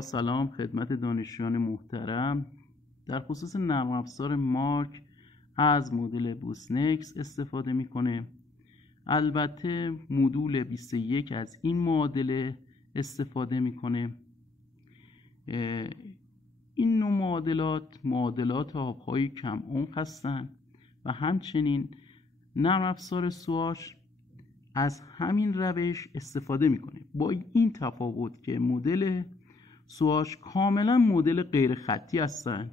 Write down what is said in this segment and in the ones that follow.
سلام خدمت دانشجویان محترم. در خصوص نرم افزار مارک از مدل بوسنکس استفاده میکنه. البته مدول 21 از این معادله استفاده میکنه. این نوع معادلات آبهای کم عمق هستند و همچنین نرم افزار سواش از همین روش استفاده میکنه، با این تفاوت که مدل سواش کاملا مدل غیر خطی هستند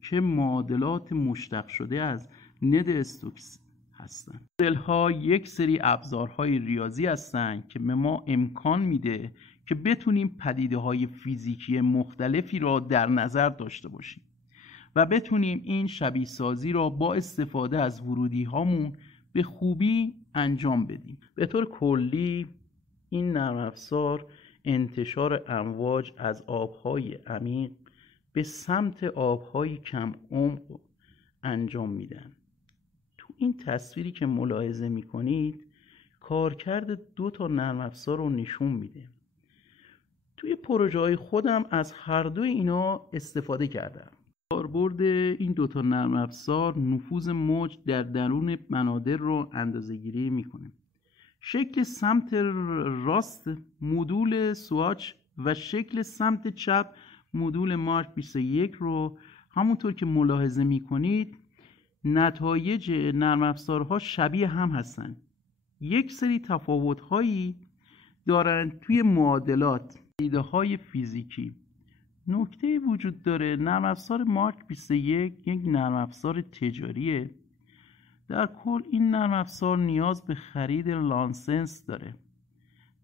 که معادلات مشتق شده از ند استوکس هستند. مدل ها یک سری ابزارهای ریاضی هستند که به ما امکان میده که بتونیم پدیده های فیزیکی مختلفی را در نظر داشته باشیم و بتونیم این شبیه سازی را با استفاده از ورودی هامون به خوبی انجام بدیم. به طور کلی این نرم افزار انتشار امواج از آبهای عمیق به سمت آبهای کم عمق انجام میدن. تو این تصویری که ملاحظه میکنید کارکرد دو تا نرم افزار رو نشون میده. توی پروژه های خودم از هر دو اینا استفاده کردم. کاربرد این دو تا نرم افزار نفوذ موج در درون بنادر رو اندازه‌گیری میکنه. شکل سمت راست مدول سواچ و شکل سمت چپ مدول مارک 21 رو همونطور که ملاحظه میکنید نتایج نرم افزارها شبیه هم هستن. یک سری تفاوت هایی دارن توی معادلات پدیده های فیزیکی. نکته وجود داره نرم افزار مارک 21 یک نرم افزار تجاریه. در کل این نرم افزار نیاز به خرید لانسنس داره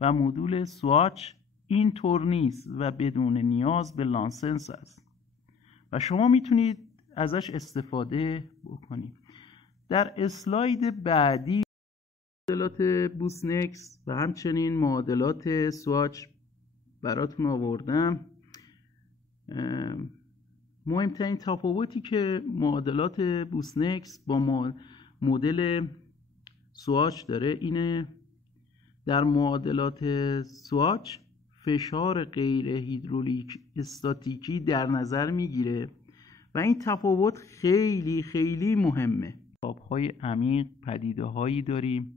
و مدول سواچ این طور نیست و بدون نیاز به لانسنس است و شما میتونید ازش استفاده بکنید. در اسلاید بعدی معادلات بوسنکس و همچنین معادلات سواچ براتون آوردم. مهمترین تفاوتی که معادلات بوسنکس با مدل سواچ داره اینه در معادلات سواچ فشار غیر هیدرولیک استاتیکی در نظر میگیره و این تفاوت خیلی خیلی مهمه. آبهای عمیق پدیده هایی داریم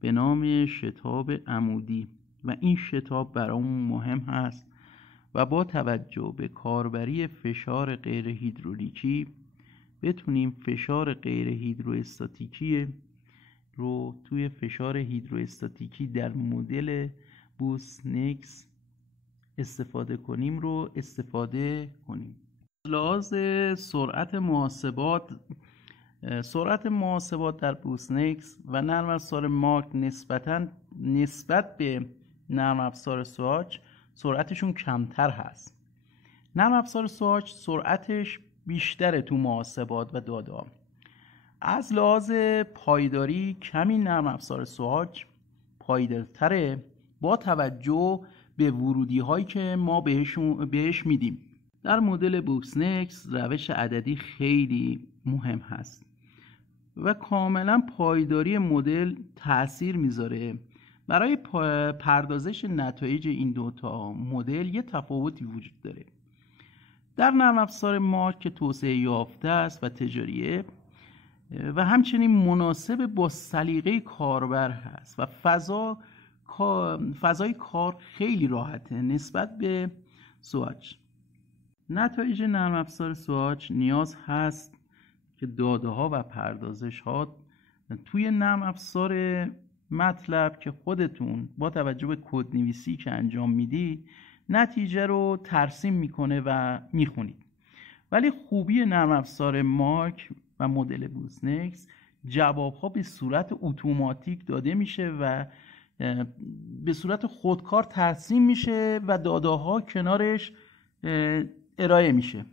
به نام شتاب عمودی و این شتاب برامون مهم هست و با توجه به کاربری فشار غیر هیدرولیکی بتونیم فشار غیر هیدروستاتیکی رو توی فشار هیدروستاتیکی در مدل بوسنکس استفاده کنیم. لحاظ سرعت محاسبات در بوسنکس و نرم افزار مارک نسبت به نرم افزار سواچ سرعتشون کمتر هست. نرم افزار سواچ سرعتش بیشتره تو محاسبات و داده. از لحاظ پایداری کمی نرم افزار سواچ پایدارتره با توجه به ورودی هایی که ما بهش میدیم. در مدل بوسنکس روش عددی خیلی مهم هست و کاملا پایداری مدل تأثیر میذاره. برای پردازش نتایج این دوتا مدل یه تفاوتی وجود داره. در نرم افزار مارک که توسعه یافته است و تجاریه و همچنین مناسب با سلیقه کاربر هست و فضای کار خیلی راحته نسبت به سواچ. نتایج نرم افزار سواچ نیاز هست که داده ها و پردازش ها توی نرم افزار مطلب که خودتون با توجه به کدنویسی که انجام میدید نتیجه رو ترسیم میکنه و میخونید. ولی خوبی نرم افزار مارک و مدل بوسنکس جوابها به صورت اتوماتیک داده میشه و به صورت خودکار ترسیم میشه و داده ها کنارش ارائه میشه.